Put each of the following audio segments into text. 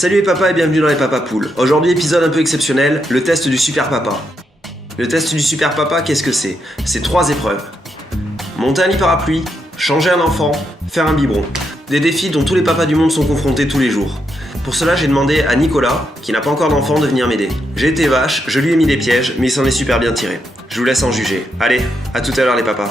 Salut les papas et bienvenue dans les Papa Poules. Aujourd'hui épisode un peu exceptionnel, le test du super papa. Le test du super papa, qu'est-ce que c'est? C'est 3 épreuves. Monter un lit parapluie, changer un enfant, faire un biberon. Des défis dont tous les papas du monde sont confrontés tous les jours. Pour cela j'ai demandé à Nicolas, qui n'a pas encore d'enfant, de venir m'aider. J'ai été vache, je lui ai mis des pièges, mais il s'en est super bien tiré. Je vous laisse en juger. Allez, à tout à l'heure les papas.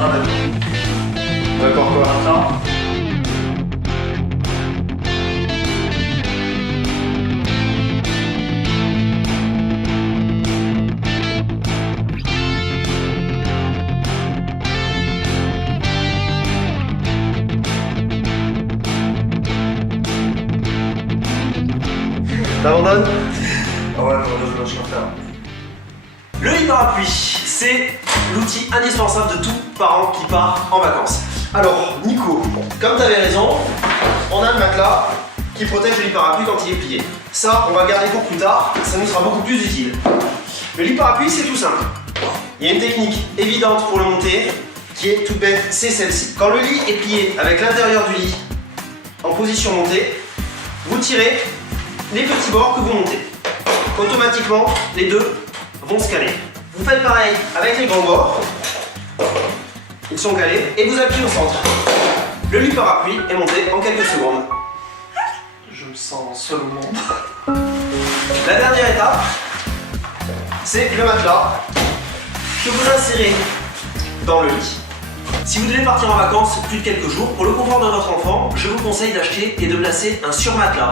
Ah d'accord. D'accord quoi? Non. T'abandonnes? Ah ouais, je lâche l'affaire. Le lit parapluie, c'est l'outil indispensable de tout parent qui part en vacances. Alors, Nico, comme tu avais raison, on a le matelas qui protège le lit parapluie quand il est plié. Ça, on va le garder pour plus tard, ça nous sera beaucoup plus utile. Le lit parapluie, c'est tout simple. Il y a une technique évidente pour le monter, qui est toute bête, c'est celle-ci. Quand le lit est plié avec l'intérieur du lit en position montée, vous tirez les petits bords que vous montez. Automatiquement, les deux vont se caler. Vous faites pareil avec les grands bords. Ils sont calés et vous appuyez au centre. Le lit parapluie est monté en quelques secondes. Je me sens seul au monde. La dernière étape, c'est le matelas que vous insérez dans le lit. Si vous devez partir en vacances plus de quelques jours, pour le confort de votre enfant, je vous conseille d'acheter et de placer un surmatelas.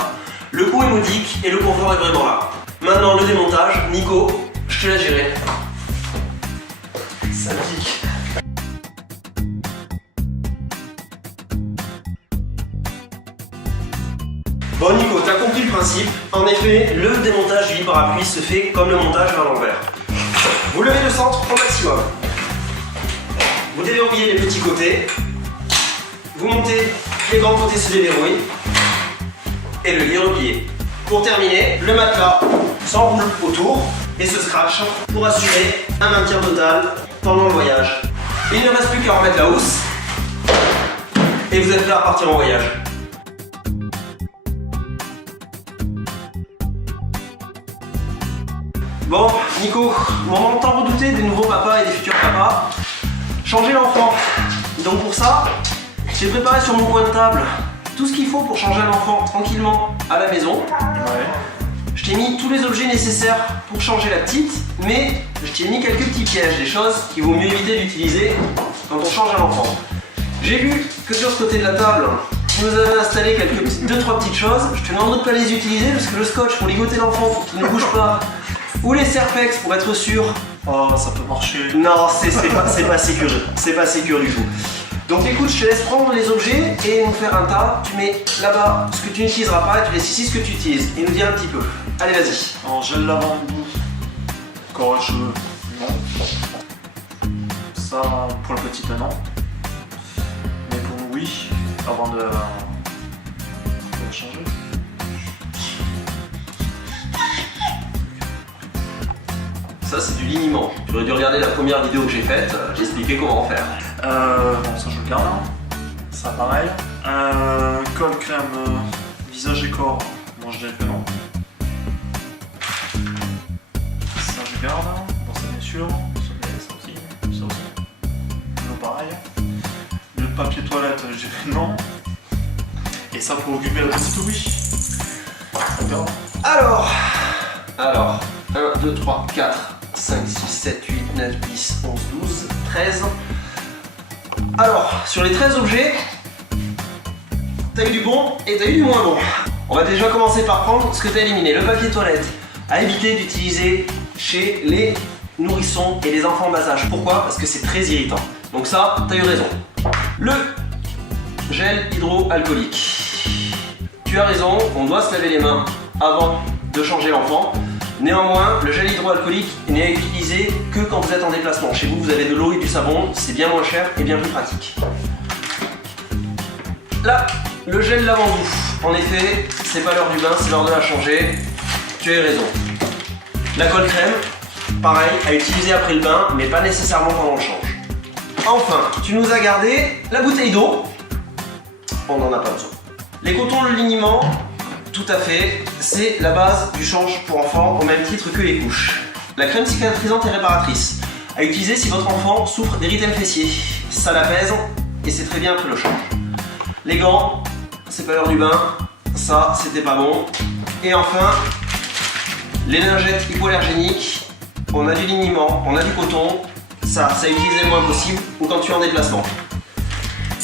Le coût est modique et le confort est vraiment là. Maintenant, le démontage, Nico, je te laisse gérer. Ça pique. Bon Nico, t'as compris le principe. En effet, le démontage du lit parapluie se fait comme le montage à l'envers. Vous levez le centre au maximum. Vous déverrouillez les petits côtés. Vous montez, les grands côtés se déverrouillent. Et le lit est replié. Pour terminer, le matelas s'enroule autour et se scratch pour assurer un maintien total pendant le voyage. Il ne reste plus qu'à remettre la housse et vous êtes prêt à partir en voyage. Bon, Nico, moment tant redouté des nouveaux papas et des futurs papas, changer l'enfant. Donc pour ça, j'ai préparé sur mon coin de table tout ce qu'il faut pour changer un enfant tranquillement à la maison. Ouais. Je t'ai mis tous les objets nécessaires pour changer la petite, mais je t'ai mis quelques petits pièges, des choses qu'il vaut mieux éviter d'utiliser quand on change un enfant. J'ai vu que sur ce côté de la table, tu nous avais installé quelques 2-3 petites choses. Je te demande de ne pas les utiliser parce que le scotch pour ligoter l'enfant pour qu'il ne bouge pas, ou les serpex pour être sûr. Oh, ça peut marcher. Non, c'est pas sécurisé. C'est pas sécur du tout. Donc écoute, je te laisse prendre les objets et nous faire un tas. Tu mets là-bas ce que tu n'utiliseras pas et tu laisses ici ce que tu utilises. Et nous dire un petit peu. Allez, vas-y. Alors, gel lavant-boue. Corps à cheveux. Non. Ça, pour la petite, non. Mais pour nous, oui. Avant de la changer. Ça, c'est du liniment. Tu aurais dû regarder la première vidéo que j'ai faite. J'ai expliqué comment en faire. Bon, ça je le garde. Ça pareil. Colle crème visage et corps. Moi je dirais que non. Ça je garde. Bon, ça bien sûr. Ça aussi. Ça aussi. Non, pareil. Le papier toilette, je dirais non. Et ça pour occuper la petite, oui. D'accord. Alors, 1, 2, 3, 4, 5, 6, 7, 8, 9, 10, 11, 12, 13. Alors, sur les 13 objets, t'as eu du bon et t'as eu du moins bon. On va déjà commencer par prendre ce que t'as éliminé. Le papier toilette, à éviter d'utiliser chez les nourrissons et les enfants en bas âge. Pourquoi? Parce que c'est très irritant. Donc ça, t'as eu raison. Le gel hydroalcoolique. Tu as raison, on doit se laver les mains avant de changer l'enfant. Néanmoins, le gel hydroalcoolique n'est à utiliser que quand vous êtes en déplacement. Chez vous, vous avez de l'eau et du savon, c'est bien moins cher et bien plus pratique. là, le gel lavandou. En effet, c'est pas l'heure du bain, c'est l'heure de la changer. Tu as eu raison. La colle crème, pareil, à utiliser après le bain, mais pas nécessairement pendant le change. Enfin, tu nous as gardé la bouteille d'eau. On n'en a pas besoin. Les cotons, le liniment, tout à fait, c'est la base du change pour enfants au même titre que les couches. La crème cicatrisante et réparatrice, à utiliser si votre enfant souffre d'érythème fessier. Ça l'apaise et c'est très bien après le change. Les gants, c'est pas l'heure du bain, ça c'était pas bon. Et enfin, les lingettes hypoallergéniques, on a du liniment, on a du coton, ça utiliser le moins possible ou quand tu es en déplacement.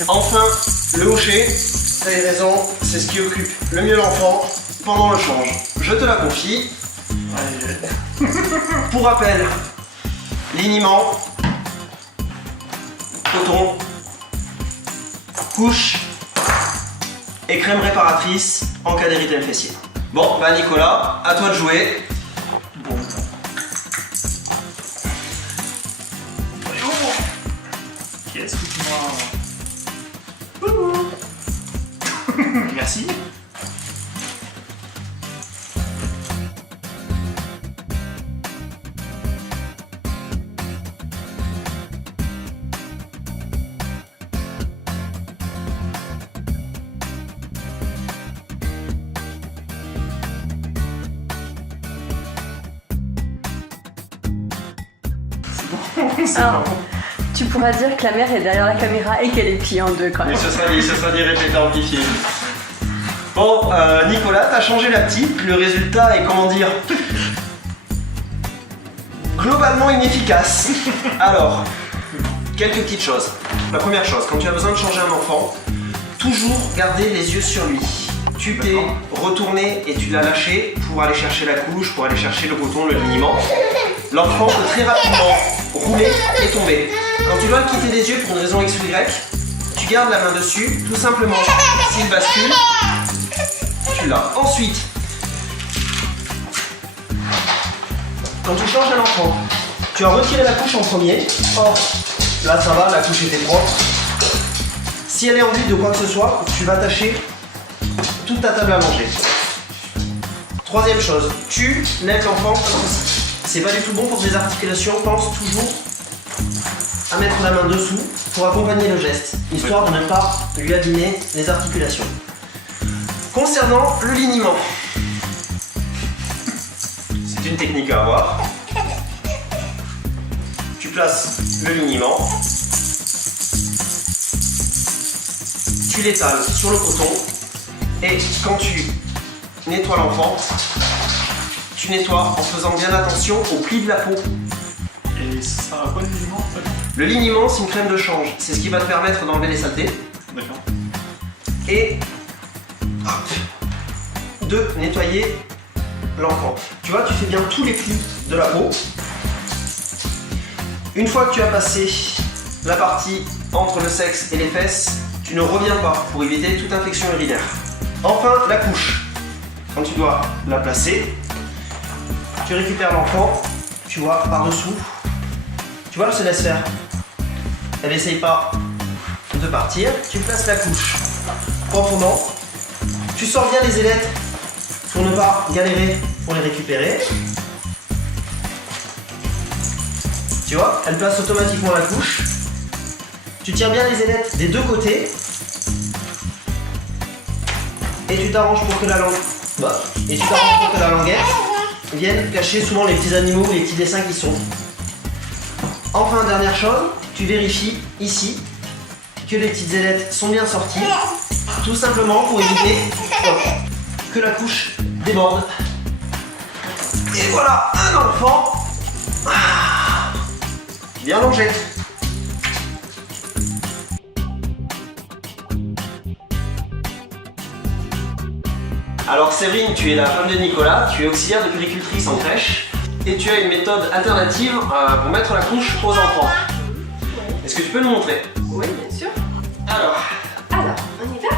Enfin, le hocher, tu as raison, c'est ce qui occupe le mieux l'enfant pendant le change. Je te la confie. Pour rappel, liniment, coton, couche et crème réparatrice en cas d'érythème fessier. Bon, bah Nicolas, à toi de jouer. Bon. Qu'est-ce que tu m'as... Merci. Alors, tu pourras dire que la mère est derrière la caméra et qu'elle est pliée en deux quand même. Mais ce sera dit répété amplifié. Bon, Nicolas, t'as changé la petite, le résultat est, comment dire, globalement inefficace. Alors, quelques petites choses. La première chose, quand tu as besoin de changer un enfant, toujours garder les yeux sur lui. Tu t'es retourné et tu l'as lâché pour aller chercher la couche, pour aller chercher le coton, le liniment. L'enfant peut très rapidement rouler et tomber. Quand tu dois le quitter des yeux pour une raison X ou Y, tu gardes la main dessus, tout simplement. S'il bascule, tu l'as. Ensuite, quand tu changes un enfant, tu as retiré la couche en premier. Or, là ça va, la couche était propre. Si elle est en vide de quoi que ce soit, tu vas tâcher toute ta table à manger. Troisième chose, tu lèves l'enfant comme ceci. C'est pas du tout bon pour tes articulations, pense toujours à mettre la main dessous pour accompagner le geste, histoire de ne pas lui abîmer les articulations. Concernant le liniment, c'est une technique à avoir. Tu places le liniment, tu l'étales sur le coton et quand tu nettoies l'enfant, tu nettoies en faisant bien attention aux plis de la peau. Et ça a quoi le liniment en fait? Le liniment, c'est une crème de change. C'est ce qui va te permettre d'enlever les saletés. D'accord. Et de nettoyer l'enfant. Tu vois, tu fais bien tous les plis de la peau. Une fois que tu as passé la partie entre le sexe et les fesses, tu ne reviens pas pour éviter toute infection urinaire. Enfin, la couche. Quand tu dois la placer, tu récupères l'enfant, tu vois, par-dessous. Tu vois, elle se laisse faire. Elle essaye pas de partir. Tu places la couche proprement. Tu sors bien les ailettes pour ne pas galérer pour les récupérer. Tu vois, elle place automatiquement la couche. Tu tires bien les ailettes des deux côtés. Et tu t'arranges pour que la langue... languette vienne cacher souvent les petits animaux ou les petits dessins qui sont. Enfin, dernière chose, tu vérifies ici que les petites ailettes sont bien sorties, tout simplement pour éviter que la couche déborde. Et voilà, un enfant bien longé. Alors Séverine, tu es la femme de Nicolas, tu es auxiliaire de puéricultrice en crèche et tu as une méthode alternative pour mettre la couche aux enfants. Est-ce que tu peux nous montrer? Oui, bien sûr. Alors, on y va.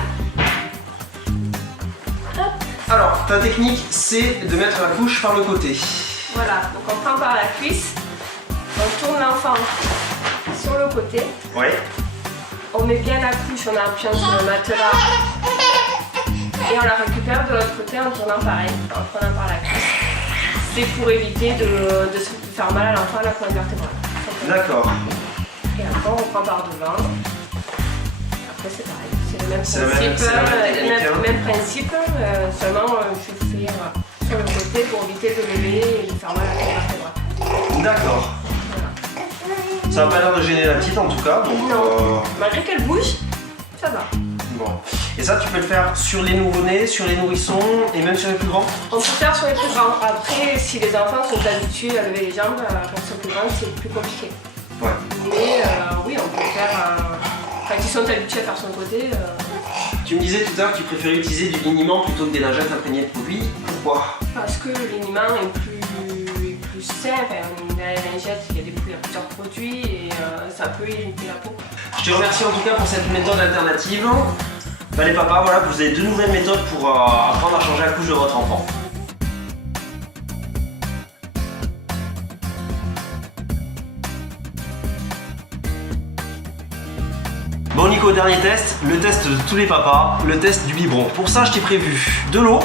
alors, ta technique, c'est de mettre la couche par le côté. Voilà, donc on prend par la cuisse, on tourne l'enfant sur le côté. Ouais. on met bien la couche, on appuie sur le matelas et on la récupère de l'autre côté en tournant pareil, en prenant par la cuisse. C'est pour éviter de se faire mal à l'enfant à la colonne vertébrale. D'accord. Et après on reprend par devant. Après c'est pareil, c'est le même C'est principe, la même technique, hein. même principe, seulement je fais sur le côté pour éviter de lever et de faire mal à la colonne vertébrale. D'accord. Voilà. Ça n'a pas l'air de gêner la petite en tout cas. Donc, Non. Malgré qu'elle bouge, ça va. bon. Et ça, tu peux le faire sur les nouveau-nés, sur les nourrissons et même sur les plus grands? On peut faire sur les plus grands. Après, si les enfants sont habitués à lever les jambes, quand ils sont plus grands, c'est plus compliqué. Ouais. Mais oui, on peut faire. Quand ils sont habitués à faire son côté. Tu me disais tout à l'heure que tu préférais utiliser du liniment plutôt que des lingettes imprégnées de produit. Pourquoi? Parce que le liniment est plus sain. Enfin, dans les lingettes, il y a plusieurs produits et ça peut irriter la peau. Je te remercie en tout cas pour cette méthode alternative. Bah, les papas, voilà, vous avez 2 nouvelles méthodes pour apprendre à changer la couche de votre enfant. Bon Nico, dernier test, le test de tous les papas, le test du biberon. Pour ça, je t'ai prévu de l'eau,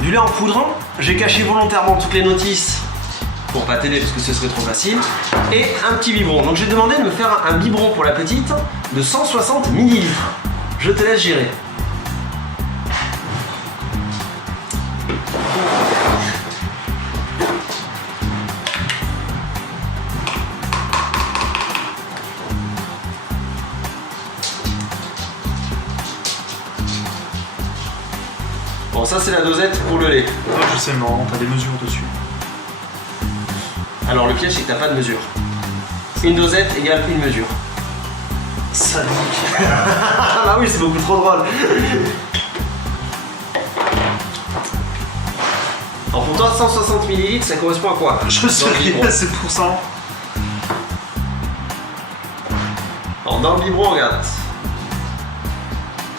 du lait en poudre, j'ai caché volontairement toutes les notices pour pas t'aider parce que ce serait trop facile, et un petit biberon. Donc j'ai demandé de me faire un biberon pour la petite de 160 ml. Je te laisse gérer. Bon, ça c'est la dosette pour le lait. Toi, je sais, non, t'as des mesures dessus. Alors le piège c'est que t'as pas de mesure. Une dosette égale une mesure. Sadique. Ah oui, c'est beaucoup trop drôle. Alors pour toi, 160 ml, ça correspond à quoi? Je sais Dans le biberon. rien, c'est pour ça. Alors dans le biberon, regarde.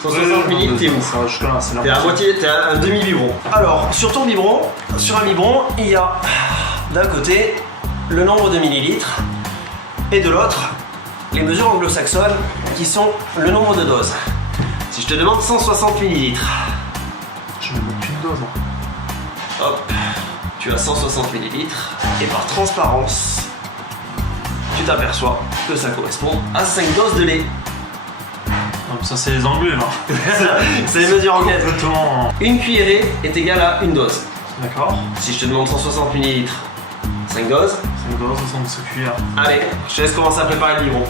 160 ml, t'es où? Ça, jusque-là, c'est la T'es à moitié, t'es à un demi-biberon. Alors, sur ton biberon, sur un biberon, il y a d'un côté le nombre de millilitres et de l'autre les mesures anglo-saxonnes qui sont le nombre de doses. Si je te demande 160 millilitres, Je ne mets qu'une dose. Hein. hop, tu as 160 millilitres et par transparence, tu t'aperçois que ça correspond à 5 doses de lait. Non, mais ça, c'est les Anglais, là. C'est les mesures anglaises. Complètement. Une cuillerée est égale à une dose. D'accord. Si je te demande 160 millilitres, 5 doses. C'est une dose, 70 cuillères. Allez, je te laisse commencer à préparer le biberon.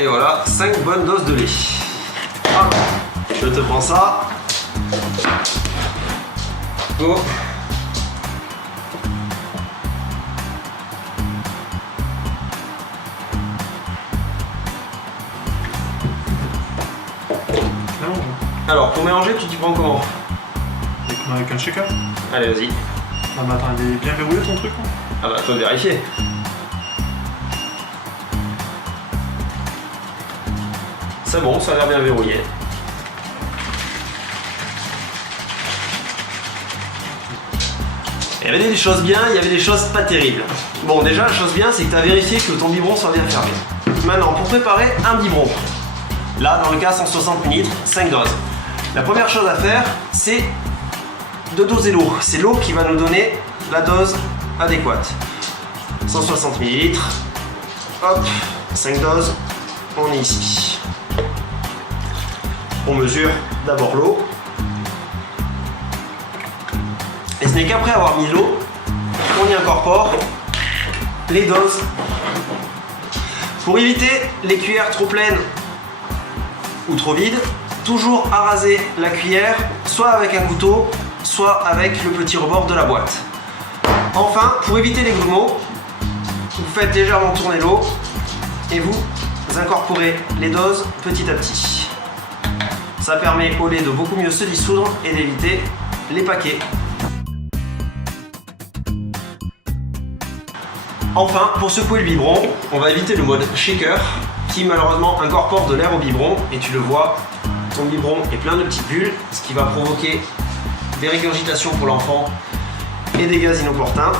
Et voilà, 5 bonnes doses de lait. Hop, je te prends ça. Go. C'est bon, Alors, pour mélanger, tu t'y prends comment? avec un shaker. Allez, vas-y. Ah, mais attends, il est bien verrouillé ton truc, hein. Ah bah, toi de vérifier. C'est bon, ça a l'air bien verrouillé. Il y avait des choses bien, il y avait des choses pas terribles. Bon, déjà, la chose bien, c'est que tu as vérifié que ton biberon soit bien fermé. Maintenant, pour préparer un biberon, là, dans le cas 160 ml, 5 doses. La première chose à faire, c'est de doser l'eau. C'est l'eau qui va nous donner la dose adéquate. 160 ml, hop, 5 doses, on est ici. On mesure d'abord l'eau. Et ce n'est qu'après avoir mis l'eau qu'on y incorpore les doses. Pour éviter les cuillères trop pleines ou trop vides, toujours araser la cuillère, soit avec un couteau, soit avec le petit rebord de la boîte. Enfin, pour éviter les grumeaux, vous faites légèrement tourner l'eau et vous incorporez les doses petit à petit. Ça permet au lait de beaucoup mieux se dissoudre et d'éviter les paquets. Enfin, pour secouer le biberon, on va éviter le mode shaker qui malheureusement incorpore de l'air au biberon et tu le vois, ton biberon est plein de petites bulles, ce qui va provoquer des régurgitations pour l'enfant et des gaz inopportuns.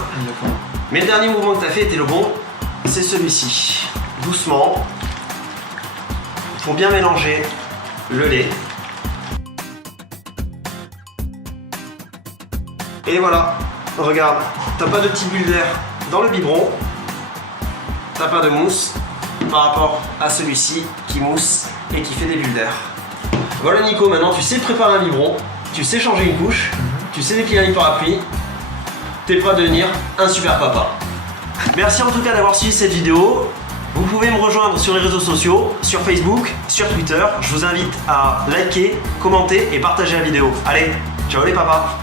Mais le dernier mouvement que tu as fait était le bon, c'est celui-ci. Doucement, pour bien mélanger le lait. Et voilà, regarde, t'as pas de petites bulles d'air dans le biberon, t'as pas de mousse par rapport à celui-ci qui mousse et qui fait des bulles d'air. Voilà Nico, maintenant tu sais préparer un biberon, tu sais changer une couche, tu sais déplier un lit parapluie, t'es prêt à devenir un super papa. Merci en tout cas d'avoir suivi cette vidéo. Vous pouvez me rejoindre sur les réseaux sociaux, sur Facebook, sur Twitter. Je vous invite à liker, commenter et partager la vidéo. Allez, ciao les papas!